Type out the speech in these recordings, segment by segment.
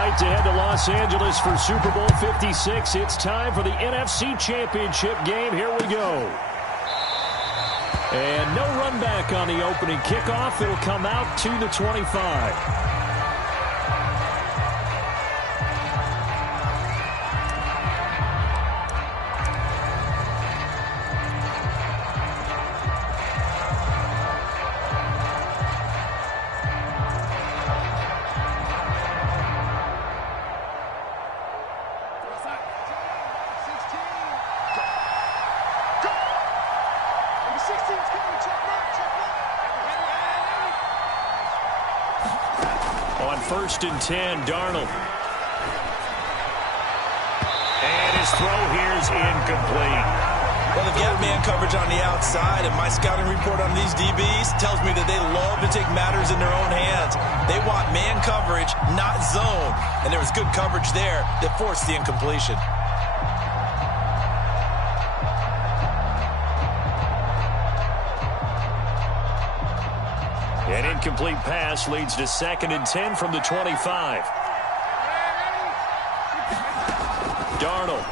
right to head to Los Angeles for Super Bowl 56. It's time for the NFC Championship game. Here we go. And no run back on the opening kickoff. It'll come out to the 25. On 1st and 10, Darnold. And his throw here is incomplete. Well, they've got man coverage on the outside, and my scouting report on these DBs tells me that they love to take matters in their own hands. They want man coverage, not zone. And there was good coverage there that forced the incompletion. An incomplete pass leads to 2nd and 10 from the 25. Darnold.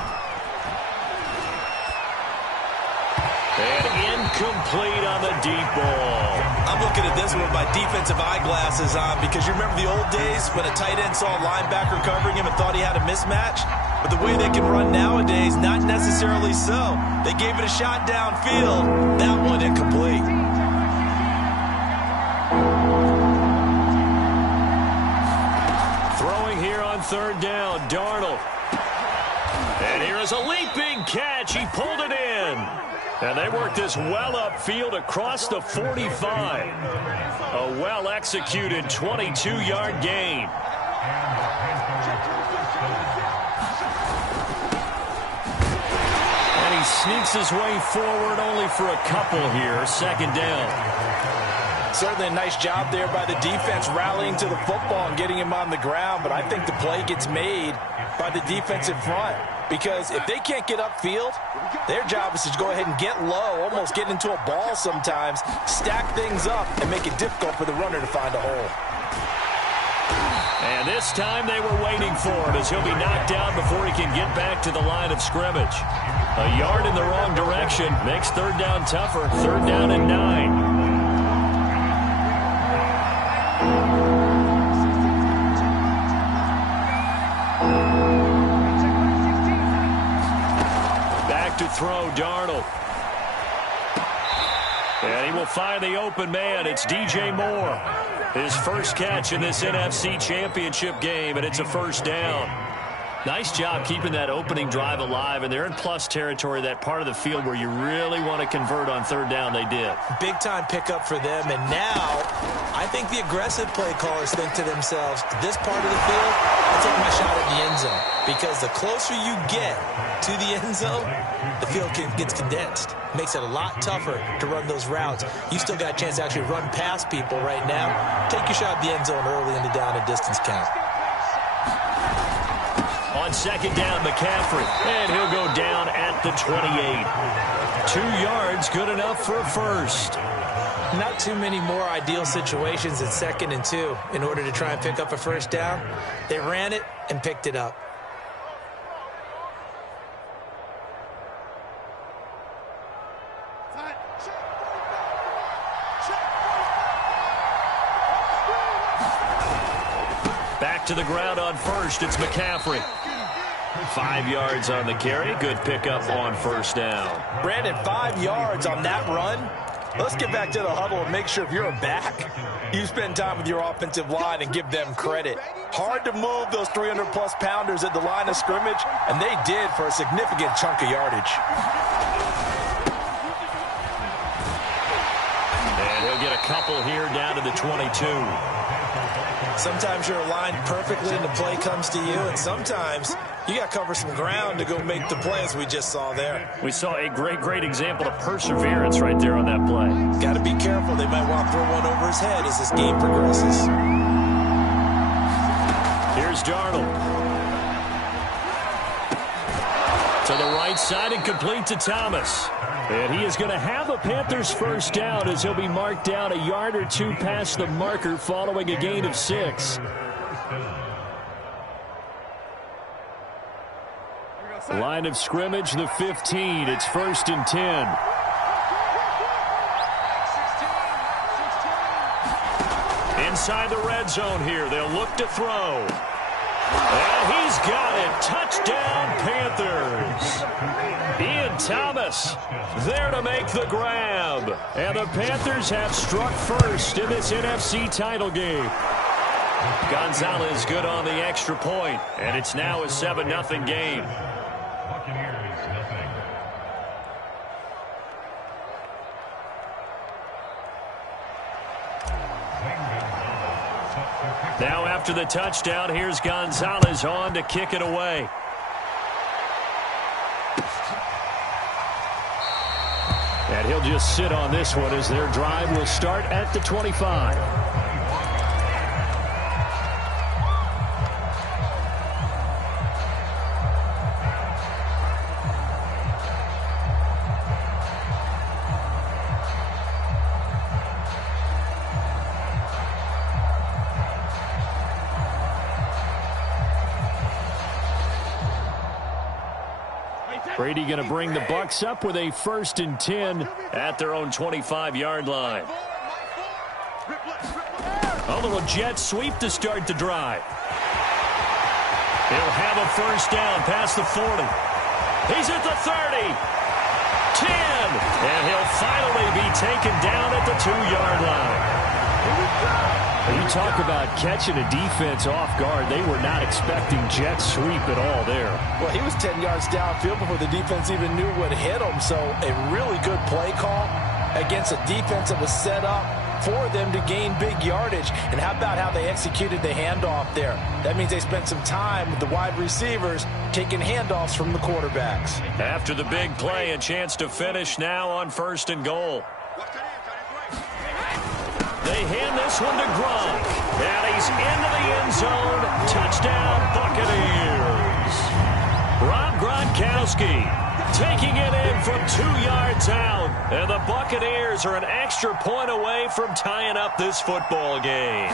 And incomplete on the deep ball. I'm looking at this one with my defensive eyeglasses on because you remember the old days when a tight end saw a linebacker covering him and thought he had a mismatch? But the way they can run nowadays, not necessarily so. They gave it a shot downfield. That one incomplete. Throwing here on 3rd down, Darnold. And here is a leaping catch. He pulled it in. And they worked this well upfield across the 45. A well-executed 22-yard gain. And he sneaks his way forward only for a couple here. 2nd down. Certainly a nice job there by the defense rallying to the football and getting him on the ground. But I think the play gets made by the defensive front. Because if they can't get upfield, their job is to go ahead and get low, almost get into a ball sometimes, stack things up, and make it difficult for the runner to find a hole. And this time they were waiting for him as he'll be knocked down before he can get back to the line of scrimmage. A yard in the wrong direction makes 3rd down tougher. 3rd down and 9. To throw, Darnold. And he will find the open man. It's DJ Moore. His first catch in this NFC Championship game, and it's a 1st down. Nice job keeping that opening drive alive, and they're in plus territory, that part of the field where you really want to convert on 3rd down. They did. Big-time pickup for them, and now I think the aggressive play callers think to themselves, this part of the field, I'll take my shot at the end zone, because the closer you get to the end zone, the field gets condensed. Makes it a lot tougher to run those routes. You still got a chance to actually run past people right now. Take your shot at the end zone early in the down and distance count. On 2nd down, McCaffrey. And he'll go down at the 28. 2 yards, good enough for a first. Not too many more ideal situations at 2nd and 2 in order to try and pick up a 1st down. They ran it and picked it up. Back to the ground on 1st. It's McCaffrey. 5 yards on the carry. Good pickup on 1st down. Brandon, 5 yards on that run. Let's get back to the huddle and make sure if you're a back, you spend time with your offensive line and give them credit. Hard to move those 300-plus pounders at the line of scrimmage, and they did for a significant chunk of yardage. And he'll get a couple here down to the 22. Sometimes you're aligned perfectly and the play comes to you, and sometimes you got to cover some ground to go make the play, as we just saw there. We saw a great example of perseverance right there on that play. Got to be careful. They might want to throw one over his head as this game progresses. Here's Darnold. To the right side and complete to Thomas. And he is going to have a Panthers 1st down as he'll be marked down a yard or 2 past the marker following a gain of 6. Line of scrimmage, the 15. It's 1st and 10. Inside the red zone here. They'll look to throw. And he's got it. Touchdown, Panthers. Ian Thomas there to make the grab. And the Panthers have struck first in this NFC title game. Gonzalez good on the extra point, and it's now a 7-0 game. Now after the touchdown, here's Gonzalez on to kick it away. And he'll just sit on this one as their drive will start at the 25. Brady going to bring the Bucs up with a 1st and 10 at their own 25-yard line. A little jet sweep to start the drive. He'll have a 1st down past the 40. He's at the 30. 10. And he'll finally be taken down at the 2-yard line. You talk about catching a defense off guard. They were not expecting jet sweep at all there. Well, he was 10 yards downfield before the defense even knew what hit him. So a really good play call against a defense that was set up for them to gain big yardage. And how about how they executed the handoff there? That means they spent some time with the wide receivers taking handoffs from the quarterbacks. After the big play, a chance to finish now on 1st and goal. They hand this one to Gronk. And he's into the end zone. Touchdown, Buccaneers. Rob Gronkowski taking it in from 2 yards out. And the Buccaneers are an extra point away from tying up this football game.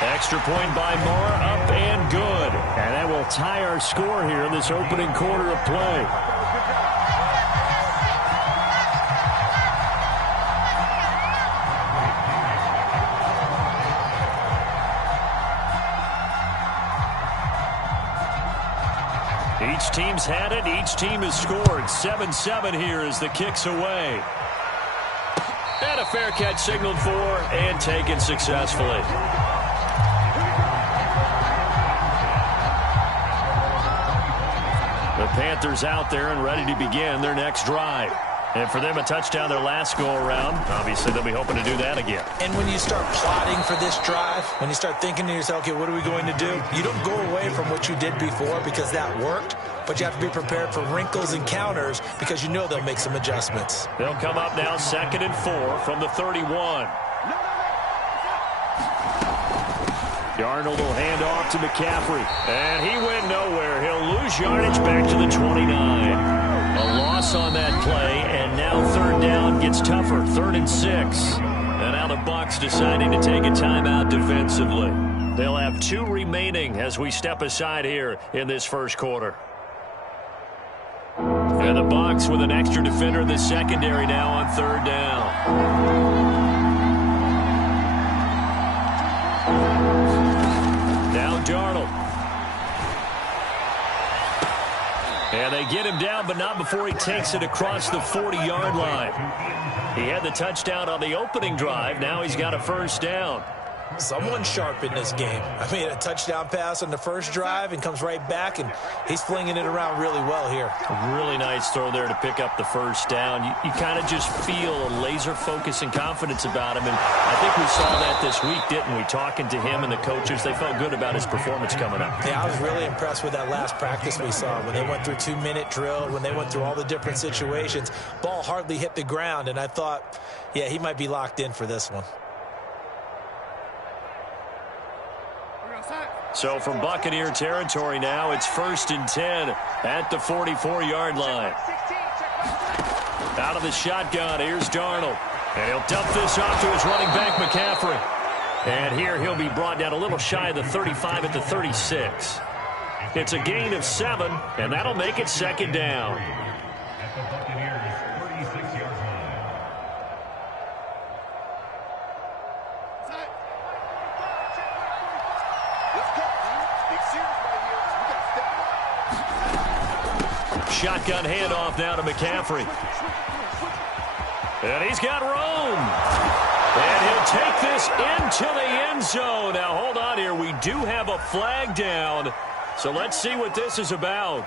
Extra point by Moore, up and good. And that will tie our score here in this opening quarter of play. Each team's had it. Each team has scored. 7-7 here as the kick's away. And a fair catch signaled for and taken successfully. The Panthers out there and ready to begin their next drive. And for them, a touchdown their last go-around. Obviously, they'll be hoping to do that again. And when you start plotting for this drive, when you start thinking to yourself, okay, what are we going to do? You don't go away from what you did before because that worked, but you have to be prepared for wrinkles and counters because you know they'll make some adjustments. They'll come up now 2nd and 4 from the 31. Darnold will hand off to McCaffrey. And he went nowhere. He'll lose yardage back to the 29. A loss on that play, and now 3rd down gets tougher. 3rd and 6. And now the Bucs deciding to take a timeout defensively. They'll have 2 remaining as we step aside here in this first quarter. And the Bucs with an extra defender in the secondary now on 3rd down. Now Darnold. And they get him down, but not before he takes it across the 40-yard line. He had the touchdown on the opening drive. Now he's got a 1st down. Someone's sharp in this game. I mean, a touchdown pass on the first drive and comes right back, and he's flinging it around really well here. A really nice throw there to pick up the 1st down. You kind of just feel a laser focus and confidence about him, and I think we saw that this week, didn't we? Talking to him and the coaches, they felt good about his performance coming up. Yeah, I was really impressed with that last practice we saw when they went through 2-minute drill, when they went through all the different situations. Ball hardly hit the ground, and I thought, yeah, he might be locked in for this one. So from Buccaneer territory now, it's 1st and 10 at the 44-yard line. Out of the shotgun, here's Darnold. And he'll dump this off to his running back, McCaffrey. And here he'll be brought down a little shy of the 35 at the 36. It's a gain of 7, and that'll make it second down. At the Buccaneers' 36-yard line. Shotgun handoff now to McCaffrey. And he's got room. And he'll take this into the end zone. Now, hold on here. We do have a flag down. So let's see what this is about.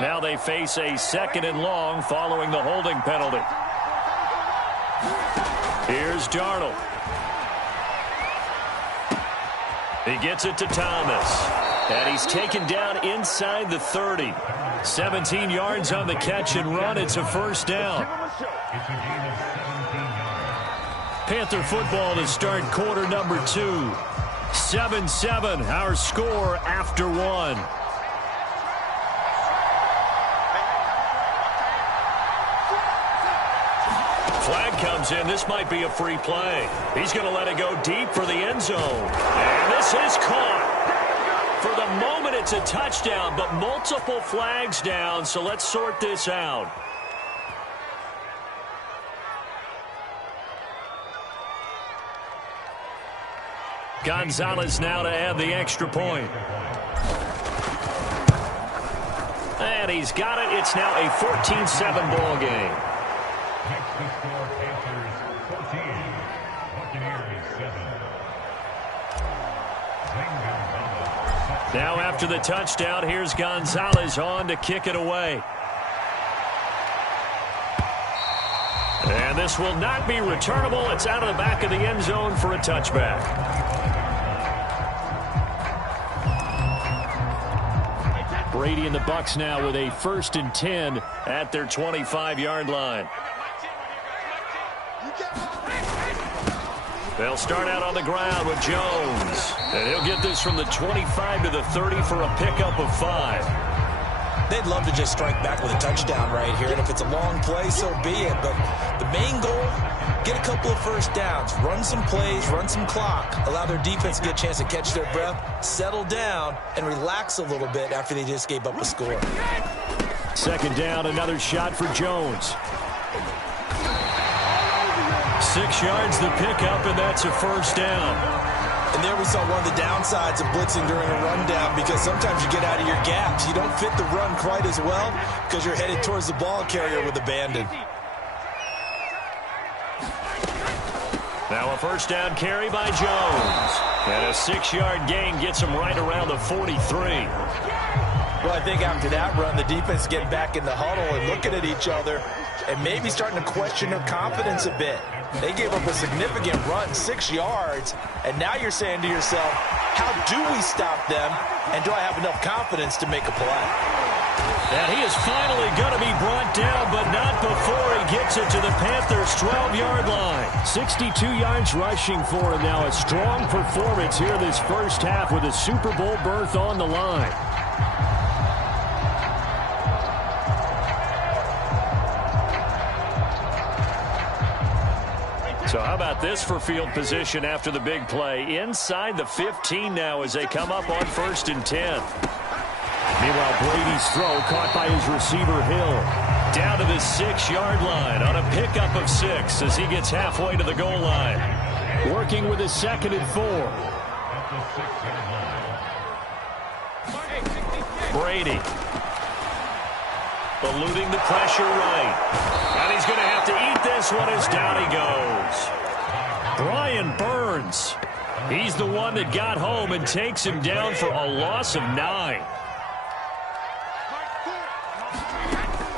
Now they face a 2nd and long following the holding penalty. Here's Darnold. He gets it to Thomas. And he's taken down inside the 30. 17 yards on the catch and run. It's a first down. Panther football to start quarter number 2. 7-7, our score after 1. Flag comes in. This might be a free play. He's going to let it go deep for the end zone. And this is caught. For the moment, it's a touchdown, but multiple flags down, so let's sort this out. Gonzalez now to add the extra point. And he's got it. It's now a 14-7 ball game. Next to score, Panthers 14, Buccaneers 7. Now after the touchdown, here's Gonzalez on to kick it away. And this will not be returnable. It's out of the back of the end zone for a touchback. Brady and the Bucs now with a 1st and 10 at their 25-yard line. They'll start out on the ground with Jones. And he'll get this from the 25 to the 30 for a pickup of 5. They'd love to just strike back with a touchdown right here. And if it's a long play, so be it. But the main goal, get a couple of first downs. Run some plays, run some clock. Allow their defense to get a chance to catch their breath, settle down, and relax a little bit after they just gave up a score. 2nd down, another shot for Jones. 6 yards the pickup, and that's a first down. And there we saw one of the downsides of blitzing during a rundown, because sometimes you get out of your gaps. You don't fit the run quite as well because you're headed towards the ball carrier with abandon. Now a first down carry by Jones. And a 6-yard gain gets him right around the 43. Well, I think after that run, the defense getting back in the huddle and looking at each other and maybe starting to question their confidence a bit. They gave up a significant run, 6 yards, and now you're saying to yourself, how do we stop them, and do I have enough confidence to make a play? And he is finally going to be brought down, but not before he gets it to the Panthers' 12-yard line. 62 yards rushing for him now. A strong performance here this first half with a Super Bowl berth on the line. So how about this for field position after the big play? Inside the 15 now as they come up on 1st and 10. Meanwhile, Brady's throw caught by his receiver, Hill. Down to the 6-yard line on a pickup of 6 as he gets halfway to the goal line. Working with a 2nd and 4. Brady. Eluding the pressure right. And he's going to have to eat this one as down he goes. Brian Burns. He's the one that got home and takes him down for a loss of 9.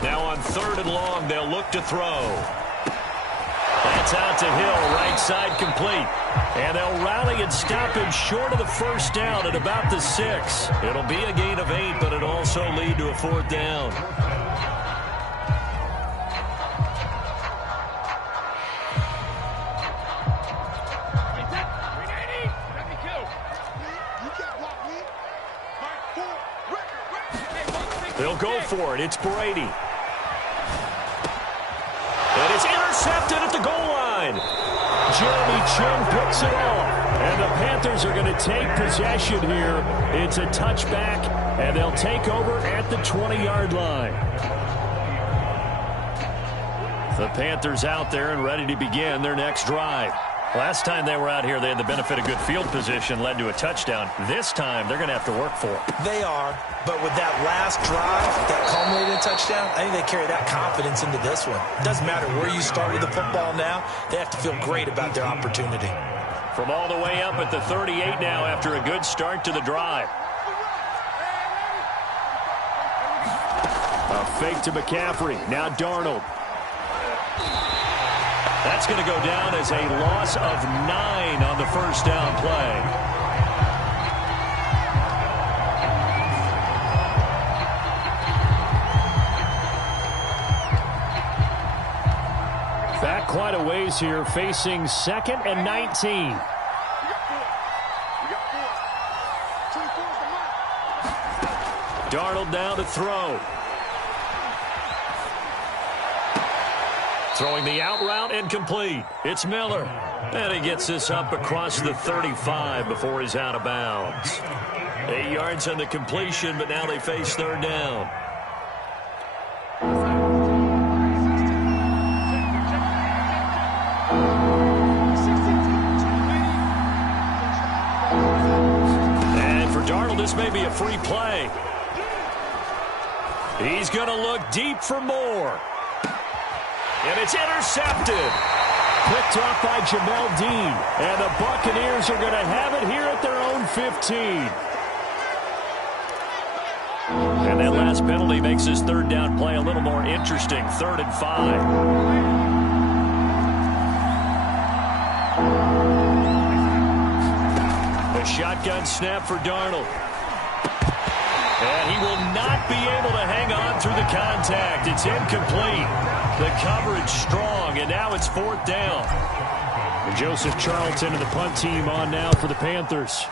Now on 3rd and long, they'll look to throw. That's out to Hill, right side complete. And they'll rally and stop him short of the first down at about the 6. It'll be a gain of 8, but it'll also lead to a 4th down. They'll go for it. It's Brady. And it's intercepted at the goal line. Jeremy Chin picks it off. And the Panthers are going to take possession here. It's a touchback, and they'll take over at the 20-yard line. The Panthers out there and ready to begin their next drive. Last time they were out here, they had the benefit of good field position, led to a touchdown. This time, they're going to have to work for it. They are, but with that last drive, that culminated touchdown, I think they carry that confidence into this one. It doesn't matter where you start with the football now. They have to feel great about their opportunity. From all the way up at the 38 now after a good start to the drive. A fake to McCaffrey. Now Darnold. That's going to go down as a loss of 9 on the first down play. Back quite a ways here, facing 2nd and 19. Darnold down to throw. Throwing the out route incomplete. It's Miller. And he gets this up across the 35 before he's out of bounds. 8 yards on the completion, but now they face third down. And for Darnold, this may be a free play. He's going to look deep for more. And it's intercepted. Picked off by Jamel Dean. And the Buccaneers are going to have it here at their own 15. And that last penalty makes this third down play a little more interesting. 3rd and 5. A shotgun snap for Darnold. And he will not be able to hang on through the contact. It's incomplete. The coverage strong, and now it's 4th down. And Joseph Charlton and the punt team on now for the Panthers.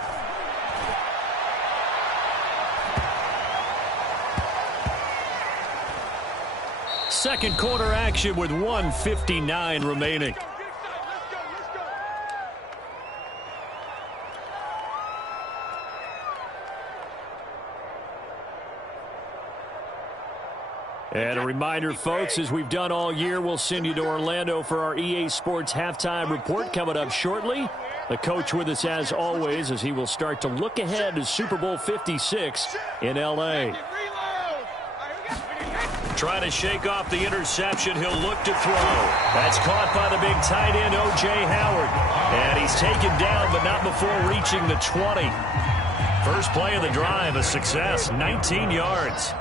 Second quarter action with 1:59 remaining. And a reminder, folks, as we've done all year, we'll send you to Orlando for our EA Sports halftime report coming up shortly. The coach with us as always as he will start to look ahead to Super Bowl 56 in L.A. Trying to shake off the interception. He'll look to throw. That's caught by the big tight end, O.J. Howard. And he's taken down, but not before reaching the 20. First play of the drive, a success, 19 yards.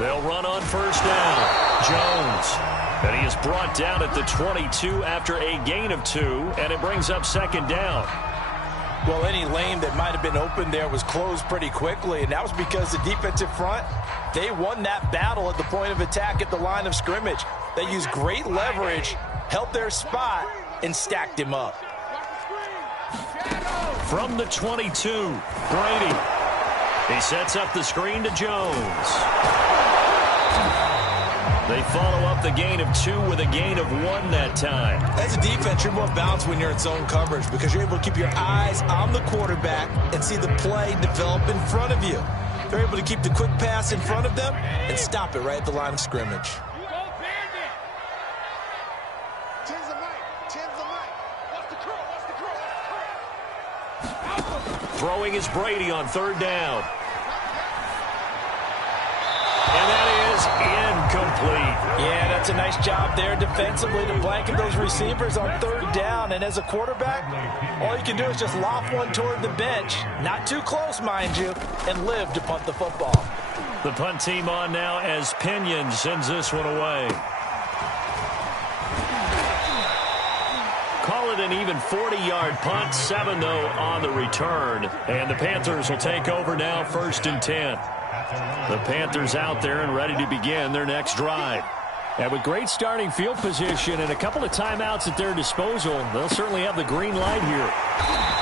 They'll run on first down. Jones. And he is brought down at the 22 after a gain of 2, and it brings up 2nd down. Well, any lane that might have been open there was closed pretty quickly, and that was because the defensive front, they won that battle at the point of attack at the line of scrimmage. They used great leverage, held their spot, and stacked him up. From the 22, Brady. He sets up the screen to Jones. They follow up the gain of 2 with a gain of 1 that time. As a defense, you're more balanced when you're in zone coverage because you're able to keep your eyes on the quarterback and see the play develop in front of you. They're able to keep the quick pass in front of them and stop it right at the line of scrimmage. Throwing is Brady on 3rd down. And that is incomplete. Yeah, that's a nice job there defensively to blanket those receivers on 3rd down. And as a quarterback, all you can do is just loft one toward the bench. Not too close, mind you, and live to punt the football. The punt team on now as Pinion sends this one away. Call it an even 40-yard punt, 7 though on the return. And the Panthers will take over now, 1st and 10. The Panthers out there and ready to begin their next drive. And with great starting field position and a couple of timeouts at their disposal, they'll certainly have the green light here.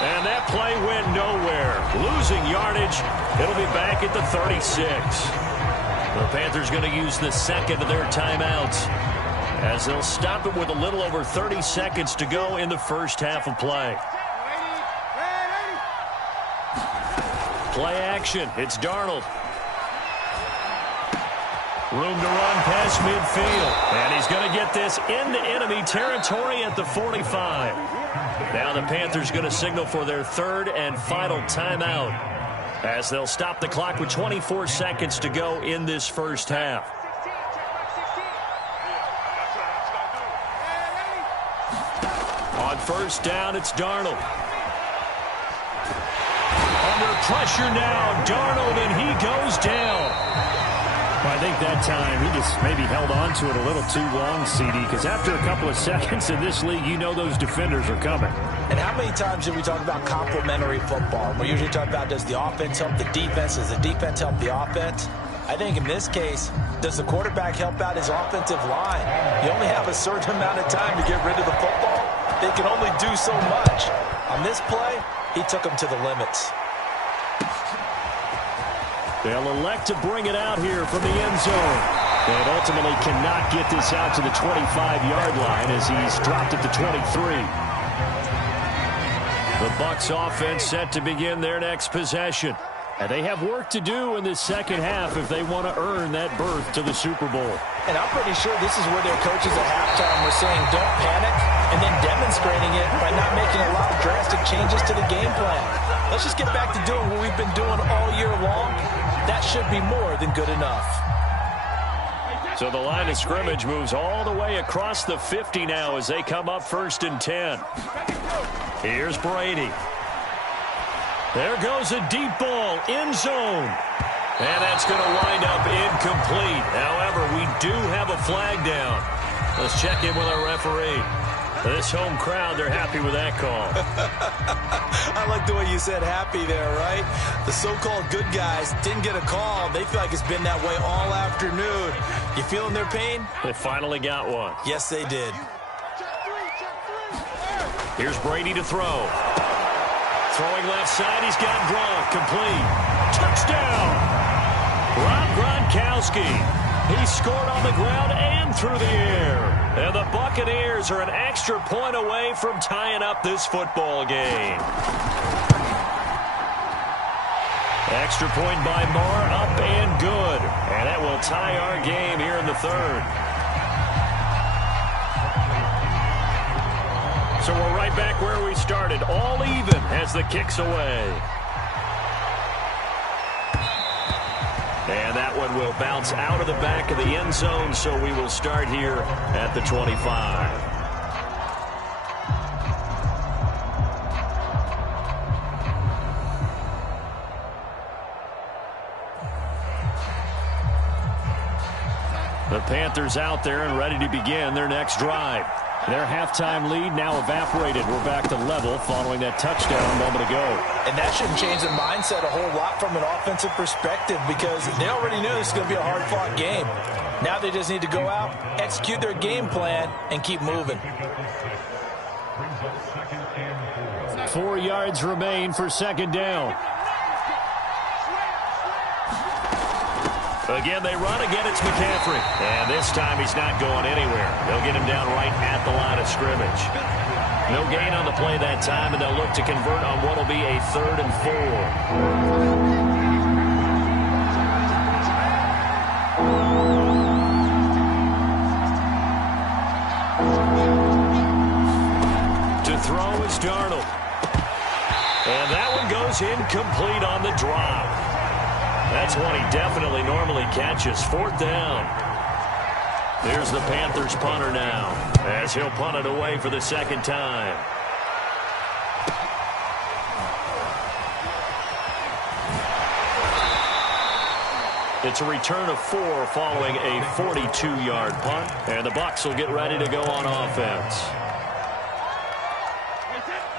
And that play went nowhere. Losing yardage. It'll be back at the 36. The Panthers going to use the second of their timeouts, as they'll stop it with a little over 30 seconds to go in the first half of play. Play action. It's Darnold. Room to run past midfield. And he's going to get this into enemy territory at the 45. Now the Panthers going to signal for their third and final timeout, as they'll stop the clock with 24 seconds to go in this first half. On first down, it's Darnold. Under pressure now, Darnold, and he goes down. Well, I think that time he just maybe held on to it a little too long, CD, because after a couple of seconds in this league, you know those defenders are coming. And how many times do we talk about complementary football? We usually talk about, does the offense help the defense? Does the defense help the offense? I think in this case, does the quarterback help out his offensive line? You only have a certain amount of time to get rid of the football. They can only do so much. On this play, he took them to the limits. They'll elect to bring it out here from the end zone. And ultimately cannot get this out to the 25-yard line, as he's dropped at the 23. The Bucs offense set to begin their next possession. And they have work to do in this second half if they want to earn that berth to the Super Bowl. And I'm pretty sure this is where their coaches at halftime were saying don't panic, and then demonstrating it by not making a lot of drastic changes to the game plan. Let's just get back to doing what we've been doing all year long. That should be more than good enough. So the line of scrimmage moves all the way across the 50 now as they come up first and 10. Here's Brady. There goes a deep ball, end zone. And that's going to wind up incomplete. However, we do have a flag down. Let's check in with our referee. This home crowd, they're happy with that call. I like the way you said happy there, right? The so-called good guys didn't get a call. They feel like it's been that way all afternoon. You feeling their pain? They finally got one. Yes, they did. Here's Brady to throw. Throwing left side, he's got Gronk, complete. Touchdown! Rob Gronkowski. He scored on the ground and through the air. And the Buccaneers are an extra point away from tying up this football game. Extra point by Moore, up and good. And that will tie our game here in the third. So we're right back where we started, all even as the kick's away. And that one will bounce out of the back of the end zone, so we will start here at the 25. The Panthers out there and ready to begin their next drive. Their halftime lead now evaporated. We're back to level following that touchdown a moment ago. And that shouldn't change the mindset a whole lot from an offensive perspective, because they already knew this was going to be a hard-fought game. Now they just need to go out, execute their game plan, and keep moving. 4 yards remain for second down. Again, they run. Again, it's McCaffrey. And this time he's not going anywhere. They'll get him down right at the line of scrimmage. No gain on the play that time, and they'll look to convert on what will be a 3rd and 4. To throw is Darnold. And that one goes incomplete on the drop. That's one he definitely normally catches. 4th down. Here's the Panthers punter now, as he'll punt it away for the second time. It's a return of 4 following a 42-yard punt, and the Bucs will get ready to go on offense.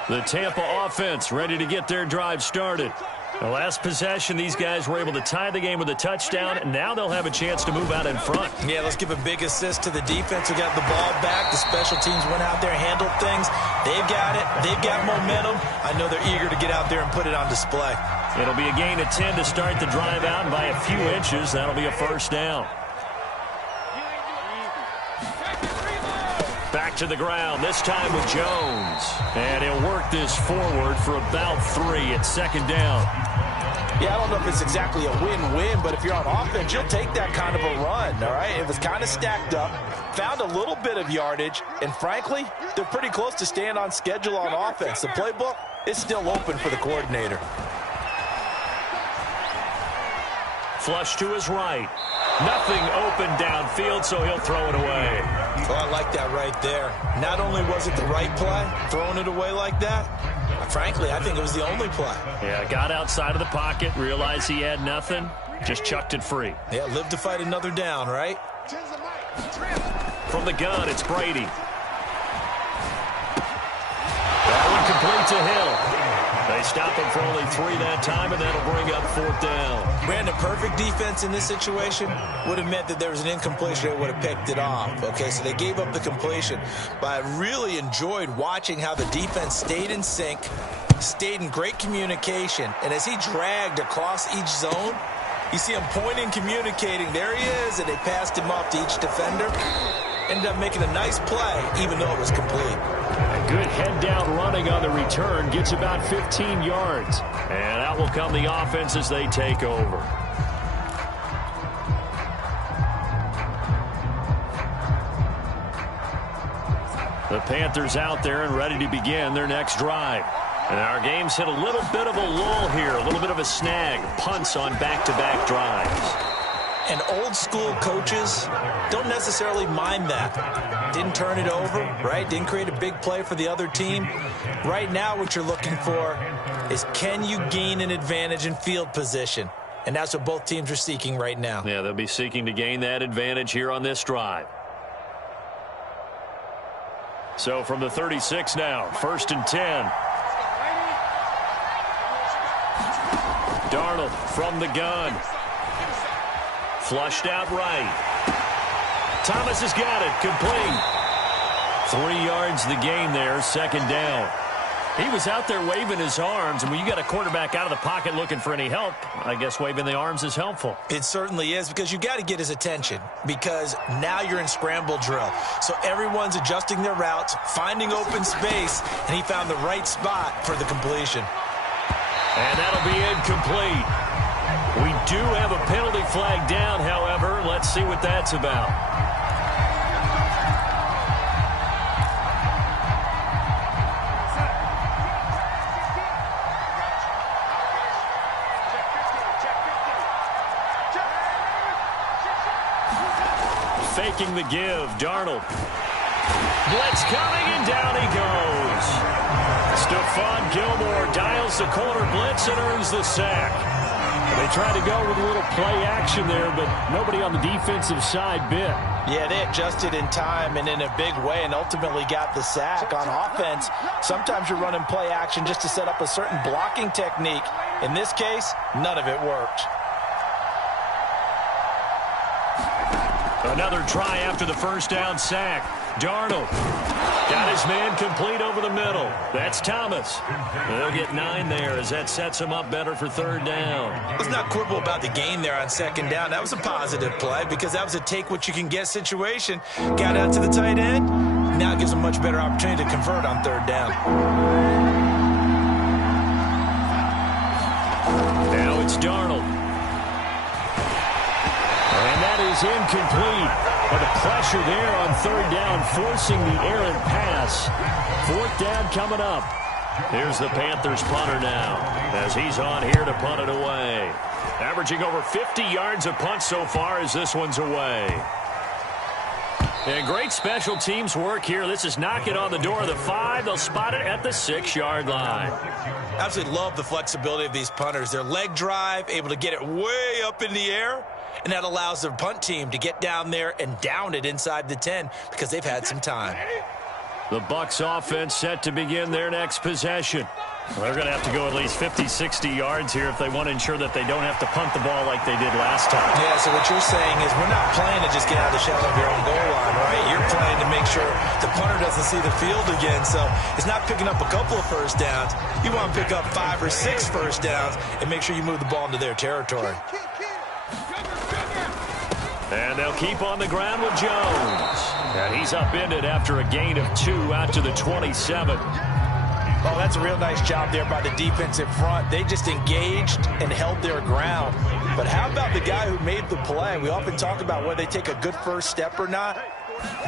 The Tampa offense ready to get their drive started. The last possession, these guys were able to tie the game with a touchdown, and now they'll have a chance to move out in front. Yeah, let's give a big assist to the defense who got the ball back. The special teams went out there, handled things. They've got it. They've got momentum. I know they're eager to get out there and put it on display. It'll be a gain of 10 to start the drive out, and by a few inches, that'll be a first down. Back to the ground, this time with Jones. And he'll work this forward for about 3 at second down. Yeah, I don't know if it's exactly a win-win, but if you're on offense, you'll take that kind of a run, all right? It was kind of stacked up, found a little bit of yardage, and frankly, they're pretty close to staying on schedule on offense. The playbook is still open for the coordinator. Flush to his right. Nothing open downfield, so he'll throw it away. Oh, I like that right there. Not only was it the right play, throwing it away like that, frankly, I think it was the only play. Yeah, got outside of the pocket, realized he had nothing, just chucked it free. Yeah, live to fight another down, right? From the gun, it's Brady. That one complete to Hill. They stop him for only 3 that time, and that'll bring up 4th down. Brandon, perfect defense in this situation would have meant that there was an incompletion. They would have picked it off. Okay, so they gave up the completion. But I really enjoyed watching how the defense stayed in sync, stayed in great communication. And as he dragged across each zone, you see him pointing, communicating. There he is, and they passed him off to each defender. Ended up making a nice play, even though it was complete. A good head-down running on the return, gets about 15 yards. And out will come the offense as they take over. The Panthers out there and ready to begin their next drive. And our game's hit a little bit of a lull here, a little bit of a snag. Punts on back-to-back drives. And old-school coaches don't necessarily mind that. Didn't turn it over, right? Didn't create a big play for the other team. Right now what you're looking for is, can you gain an advantage in field position? And that's what both teams are seeking right now. Yeah, they'll be seeking to gain that advantage here on this drive. So from the 36 now, 1st and 10. Darnold from the gun. Flushed out right. Thomas has got it. Complete. 3 yards the gain there. 2nd down. He was out there waving his arms, and when you got a quarterback out of the pocket looking for any help, I guess waving the arms is helpful. It certainly is, because you got to get his attention, because now you're in scramble drill. So everyone's adjusting their routes, finding open space, and he found the right spot for the completion. And that'll be incomplete. We do have a penalty flag down, however. Let's see what that's about. Faking the give, Darnold. Blitz coming, and down he goes. Stephon Gilmore dials the corner blitz and earns the sack. They tried to go with a little play action there, but nobody on the defensive side bit. Yeah, they adjusted in time and in a big way and ultimately got the sack. On offense, sometimes you're running play action just to set up a certain blocking technique. In this case, none of it worked. Another try after the 1st down sack. Darnold got his man complete over the middle. That's Thomas. They'll get 9 there as that sets him up better for 3rd down. Let's not quibble about the gain there on 2nd down. That was a positive play because that was a take-what-you-can-get situation. Got out to the tight end. Now it gives a much better opportunity to convert on 3rd down. Now it's Darnold. And that is incomplete. But the pressure there on 3rd down, forcing the errant pass. 4th down coming up. Here's the Panthers punter now, as he's on here to punt it away. Averaging over 50 yards a punt so far as this one's away. And great special teams work here. This is knocking on the door of the 5. They'll spot it at the 6-yard line. Absolutely love the flexibility of these punters. Their leg drive, able to get it way up in the air. And that allows their punt team to get down there and down it inside the 10 because they've had some time. The Bucs offense set to begin their next possession. Well, they're going to have to go at least 50, 60 yards here if they want to ensure that they don't have to punt the ball like they did last time. Yeah, so what you're saying is we're not playing to just get out of the shadow of your own goal line, right? You're playing to make sure the punter doesn't see the field again. So it's not picking up a couple of first downs. You want to pick up 5 or 6 first downs and make sure you move the ball into their territory. And they'll keep on the ground with Jones. And he's upended after a gain of 2 out to the 27. Oh, that's a real nice job there by the defense in front. They just engaged and held their ground. But how about the guy who made the play? We often talk about whether they take a good first step or not.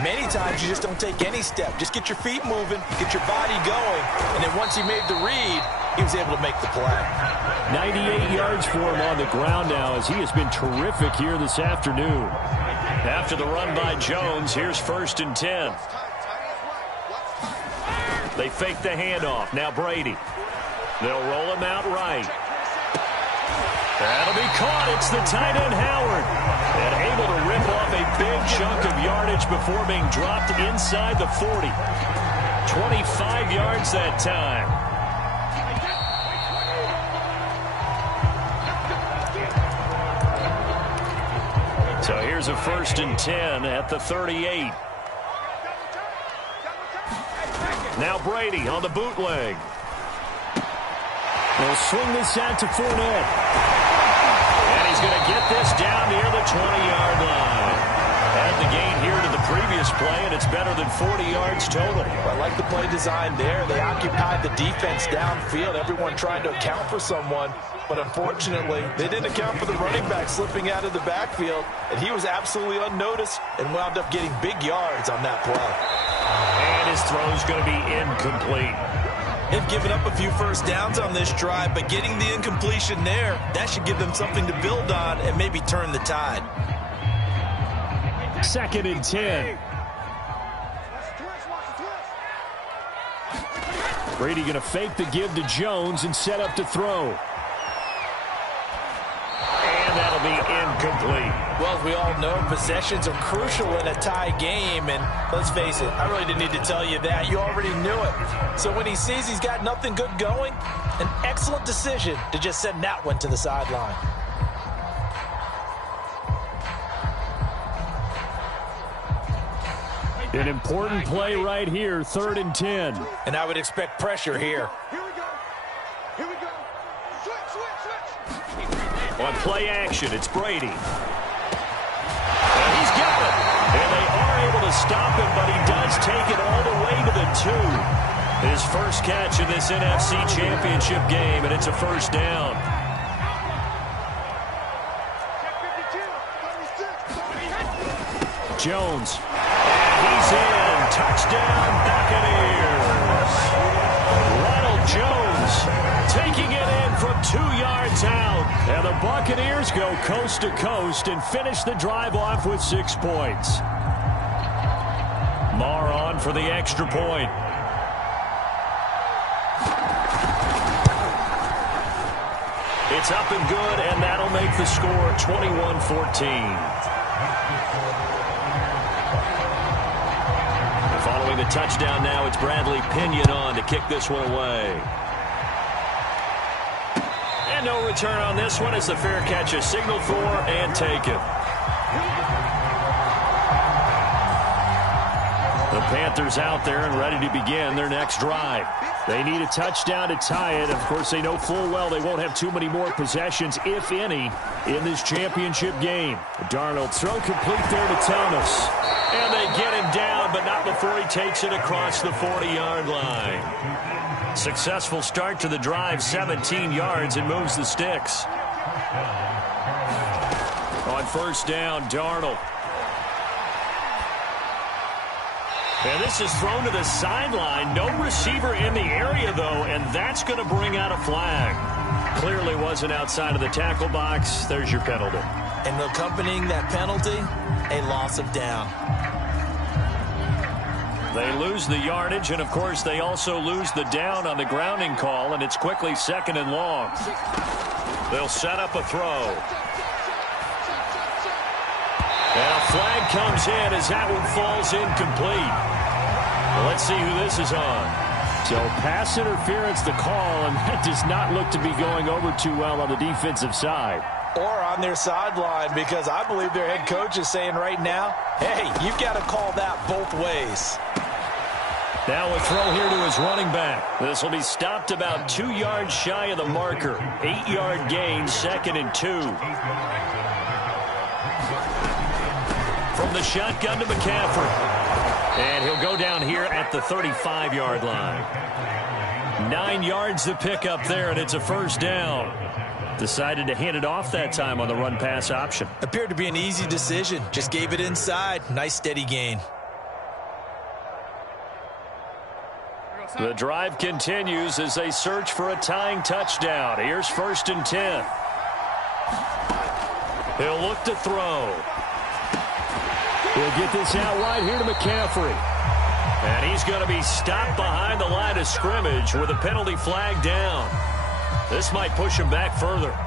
Many times you just don't take any step. Just get your feet moving, get your body going, and then once he made the read, he was able to make the play. 98 yards for him on the ground now as he has been terrific here this afternoon. After the run by Jones, here's 1st and 10. They fake the handoff. Now Brady. They'll roll him out right. That'll be caught. It's the tight end Howard. And able to rip off a big chunk of yardage before being dropped inside the 40. 25 yards that time. So here's a 1st and 10 at the 38. Now Brady on the bootleg. They'll swing this out to Fournette. And he's going to get this down near the 20-yard line. Add the gain here to the previous play, and it's better than 40 yards total. I like the play design there. They occupied the defense downfield, everyone trying to account for someone. But unfortunately, they didn't account for the running back slipping out of the backfield, and he was absolutely unnoticed and wound up getting big yards on that play. And his throw's going to be incomplete. They've given up a few first downs on this drive, but getting the incompletion there, that should give them something to build on and maybe turn the tide. 2nd and 10. Brady going to fake the give to Jones and set up to throw. And that'll be incomplete. Well, as we all know, possessions are crucial in a tie game, and let's face it, I really didn't need to tell you that. You already knew it. So when he sees he's got nothing good going, an excellent decision to just send that one to the sideline. An important play right here, 3rd and 10. And I would expect pressure here. On play action, it's Brady. And he's got it. And they are able to stop him, but he does take it all the way to the 2. His first catch in this NFC Championship game, and it's a 1st down. Jones. And he's in. Touchdown, Buccaneers. Ronald Jones taking it in from 2 yards out. And the Buccaneers go coast to coast and finish the drive off with 6 points. Marr on for the extra point. It's up and good, and that'll make the score 21-14. Following the touchdown now, it's Bradley Pinion on to kick this one away. And no return on this one as the fair catch is signaled for and taken. The Panthers out there and ready to begin their next drive. They need a touchdown to tie it. Of course, they know full well they won't have too many more possessions, if any, in this championship game. Darnold throw complete there to Thomas. And they get him down, but not before he takes it across the 40-yard line. Successful start to the drive, 17 yards, and moves the sticks. On 1st down, Darnold. And this is thrown to the sideline. No receiver in the area, though, and that's going to bring out a flag. Clearly wasn't outside of the tackle box. There's your penalty. And accompanying that penalty, a loss of down. They lose the yardage, and, of course, they also lose the down on the grounding call, and it's quickly 2nd and long. They'll set up a throw. And a flag comes in as that one falls incomplete. Well, let's see who this is on. So pass interference the call, and that does not look to be going over too well on the defensive side. Or on their sideline, because I believe their head coach is saying right now, hey, you've got to call that both ways. Now a throw here to his running back. This will be stopped about 2 yards shy of the marker. 8-yard gain, 2nd and 2. From the shotgun to McCaffrey. And he'll go down here at the 35-yard line. 9 yards to pick up there, and it's a first down. Decided to hand it off that time on the run-pass option. Appeared to be an easy decision. Just gave it inside. Nice steady gain. The drive continues as they search for a tying touchdown. Here's 1st and 10. He'll look to throw. He'll get this out wide here to McCaffrey. And he's going to be stopped behind the line of scrimmage with a penalty flag down. This might push him back further.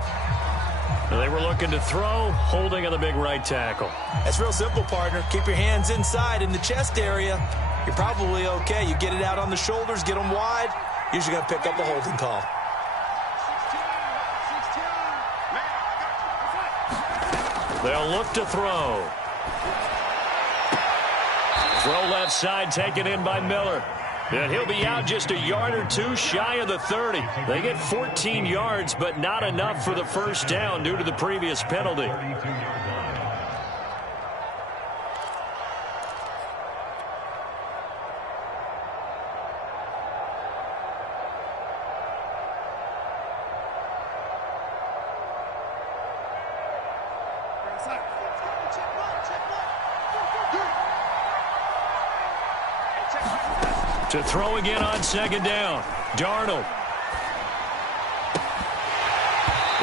They were looking to throw, holding on the big right tackle. That's real simple, partner. Keep your hands inside in the chest area. You're probably okay. You get it out on the shoulders, get them wide. Usually going to pick up a holding call. They'll look to throw. Throw left side, taken in by Miller. And he'll be out just a yard or two shy of the 30. They get 14 yards, but not enough for the first down due to the previous penalty. To throw again on 2nd down. Darnold.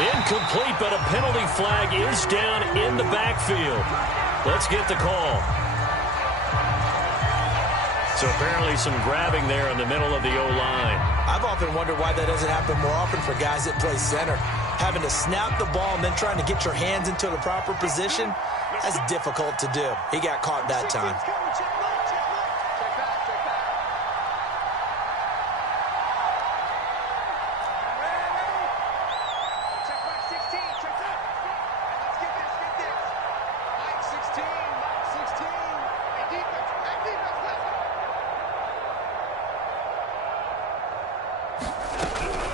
Incomplete, but a penalty flag is down in the backfield. Let's get the call. So apparently some grabbing there in the middle of the O-line. I've often wondered why that doesn't happen more often for guys that play center. Having to snap the ball and then trying to get your hands into the proper position, that's difficult to do. He got caught that time.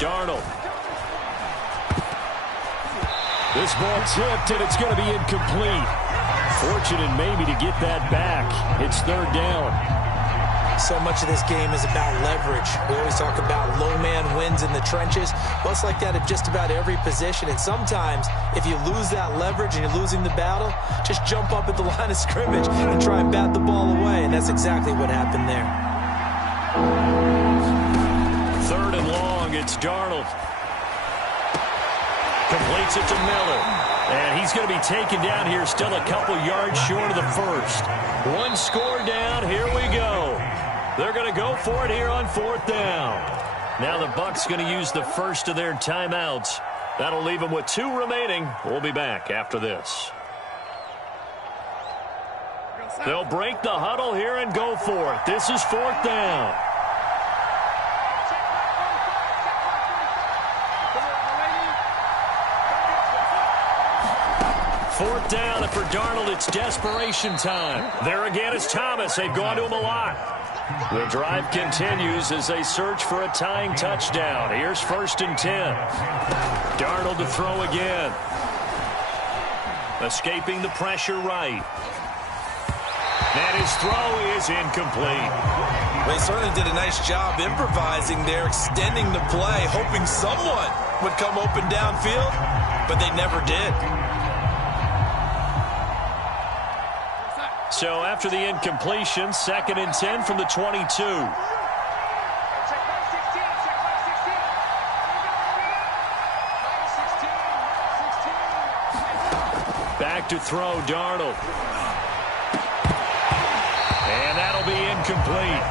Darnold. This ball tipped, and it's going to be incomplete. Fortunate maybe to get that back. It's 3rd down. So much of this game is about leverage. We always talk about low man wins in the trenches. Well, it's like that at just about every position. And sometimes, if you lose that leverage and you're losing the battle, just jump up at the line of scrimmage and try and bat the ball away. And that's exactly what happened there. 3rd and long, it's Darnold. Completes it to Miller. And he's going to be taken down here, still a couple yards short of the first. 1 score down, here we go. They're going to go for it here on 4th down. Now the Bucs going to use the first of their timeouts. That'll leave them with 2 remaining. We'll be back after this. They'll break the huddle here and go for it. This is 4th down. Fourth down, and for Darnold, it's desperation time. There again is Thomas. They've gone to him a lot. The drive continues as they search for a tying touchdown. Here's 1st and 10. Darnold to throw again. Escaping the pressure right. And his throw is incomplete. They certainly did a nice job improvising there, extending the play, hoping someone would come open downfield, but they never did. So after the incompletion, 2nd and 10 from the 22. Back to throw, Darnold. And that'll be incomplete.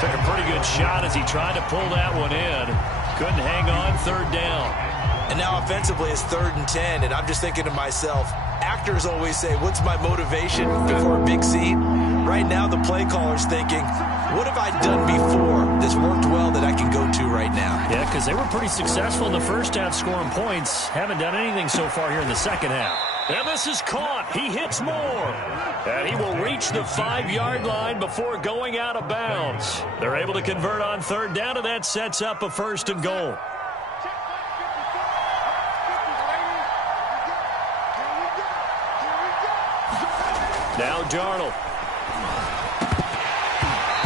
Took a pretty good shot as he tried to pull that one in. Couldn't hang on, 3rd down. And now offensively it's 3rd and 10, and I'm just thinking to myself, actors always say, what's my motivation before a big scene? Right now the play caller's thinking, What have I done before that's worked well that I can go to right now? Yeah, because they were pretty successful in the first half scoring points. Haven't done anything so far here in the second half. And this is caught. He hits more. And he will reach the 5-yard line before going out of bounds. They're able to convert on third down, and that sets up a 1st and goal. Now Darnold.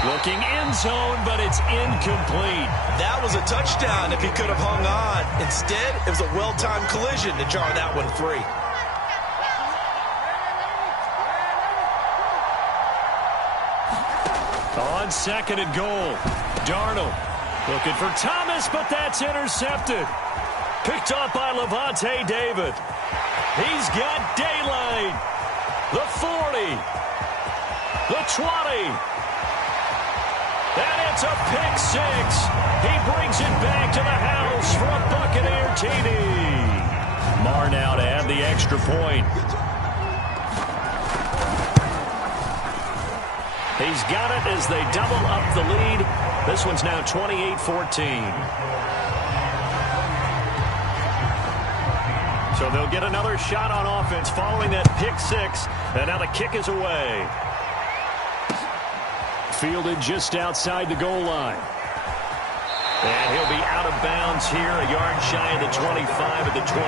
Looking end zone, but it's incomplete. That was a touchdown if he could have hung on. Instead, it was a well-timed collision to jar that one free. On 2nd and goal, Darnold looking for Thomas, but that's intercepted. Picked off by Levante David. He's got daylight. The 40. The 20. And it's a pick 6. He brings it back to the house for a Buccaneer TD. Marr now to add the extra point. He's got it as they double up the lead. This one's now 28-14. So they'll get another shot on offense following that pick 6. And now the kick is away. Fielded just outside the goal line. And he'll be out of bounds here, a yard shy of the 25 at the 24.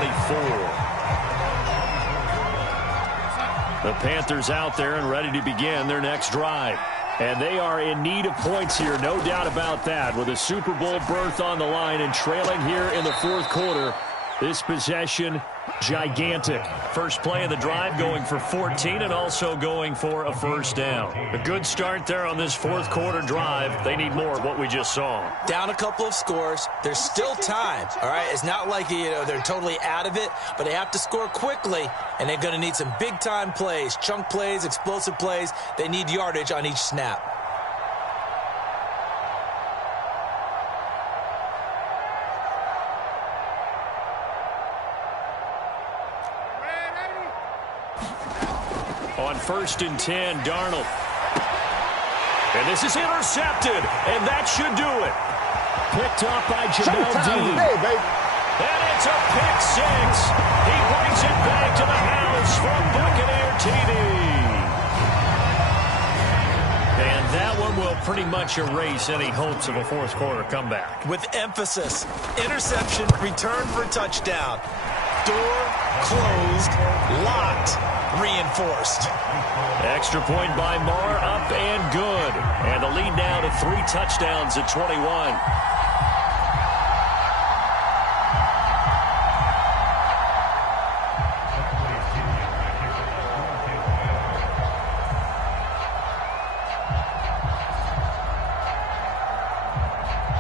The Panthers out there and ready to begin their next drive. And they are in need of points here, no doubt about that. With a Super Bowl berth on the line and trailing here in the 4th quarter. This possession, gigantic. First play of the drive going for 14 and also going for a 1st down. A good start there on this 4th quarter drive. They need more of what we just saw. Down a couple of scores. There's still time, all right? It's not like, they're totally out of it, but they have to score quickly, and they're going to need some big-time plays, chunk plays, explosive plays. They need yardage on each snap. On 1st and 10, Darnold. And this is intercepted, and that should do it. Picked up by Jamel Dean. And it's a pick 6. He brings it back to the house for a Buccaneer TD. And that one will pretty much erase any hopes of a 4th quarter comeback. With emphasis, interception, return for a touchdown. Door closed, locked, reinforced. Extra point by Marr, up and good. And the lead now to 3 touchdowns at 21.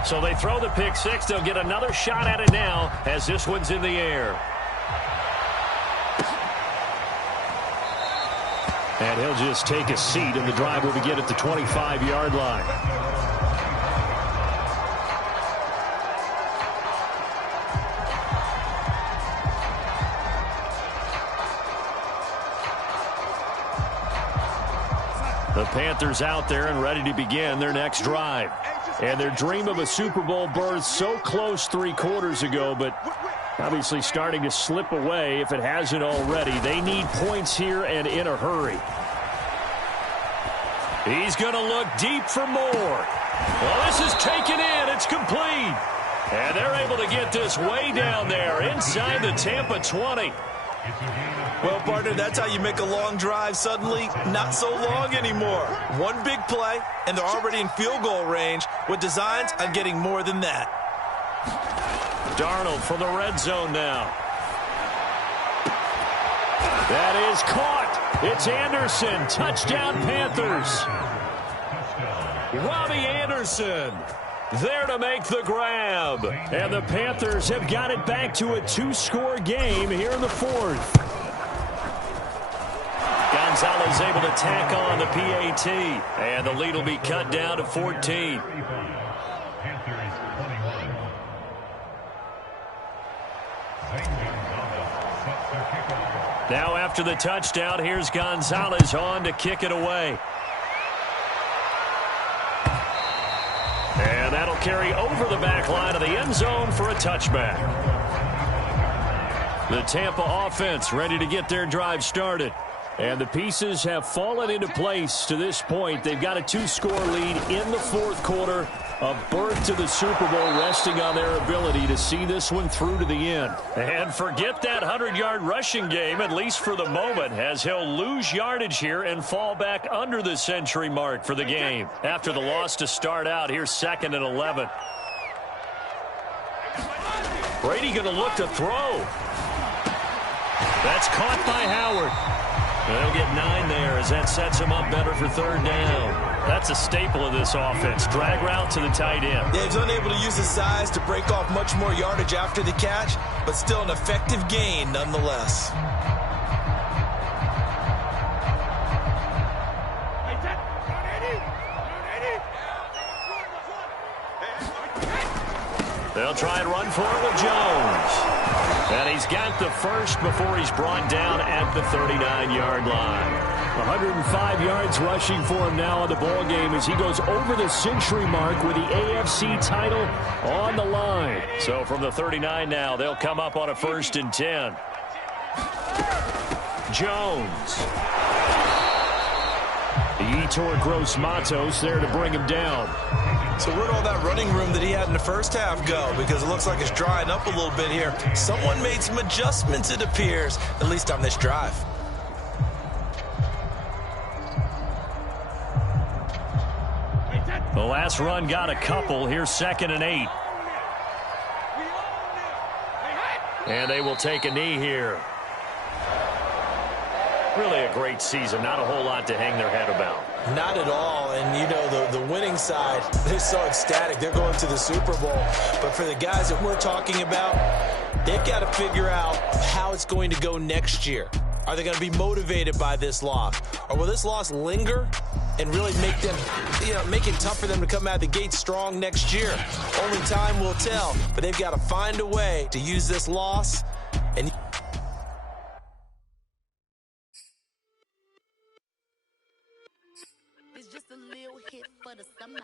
So they throw the pick 6. They'll get another shot at it now as this one's in the air. And he'll just take a seat, and the drive will begin at the 25-yard line. The Panthers out there and ready to begin their next drive. And their dream of a Super Bowl berth so close 3 quarters ago, but obviously starting to slip away if it hasn't already. They need points here and in a hurry. He's going to look deep for more. Well, this is taken in. It's complete. And they're able to get this way down there inside the Tampa 20. Well, partner, that's how you make a long drive suddenly not so long anymore. One big play, and they're already in field goal range with designs on getting more than that. Darnold from the red zone now. That is caught. It's Anderson. Touchdown, Panthers. Robbie Anderson there to make the grab. And the Panthers have got it back to a 2-score game here in the 4th. Gonzalez able to tack on the PAT. And the lead will be cut down to 14. Now after the touchdown, here's Gonzalez on to kick it away. carry over the back line of the end zone for a touchback. The Tampa offense ready to get their drive started. And the pieces have fallen into place to this point. They've got a 2-score lead in the fourth quarter. A berth to the Super Bowl resting on their ability to see this one through to the end. And forget that 100-yard rushing game, at least for the moment, as he'll lose yardage here and fall back under the century mark for the game. After the loss to start out, here's 2nd and 11. Brady going to look to throw. That's caught by Howard. They'll get 9 there as that sets him up better for 3rd down. That's a staple of this offense. Drag route to the tight end. Yeah, he's unable to use his size to break off much more yardage after the catch, but still an effective gain nonetheless. They'll try and run for it with Jones. And he's got the first before he's brought down at the 39-yard line. 105 yards rushing for him now in the ball game as he goes over the century mark with the AFC title on the line. So from the 39 now, they'll come up on a 1st and 10. Jones. The Etor Gross Matos there to bring him down. So where'd all that running room that he had in the first half go? Because it looks like it's drying up a little bit here. Someone made some adjustments, it appears, at least on this drive. The last run got a couple. Here's 2nd and 8. And they will take a knee here. Really a great season. Not a whole lot to hang their head about. Not at all. And, you know, the winning side, they're so ecstatic. They're going to the Super Bowl. But for the guys that we're talking about, they've got to figure out how it's going to go next year. Are they going to be motivated by this loss? Or will this loss linger and really make them, make it tough for them to come out of the gate strong next year? Only time will tell. But they've got to find a way to use this loss. And it's just a little hit for the summer.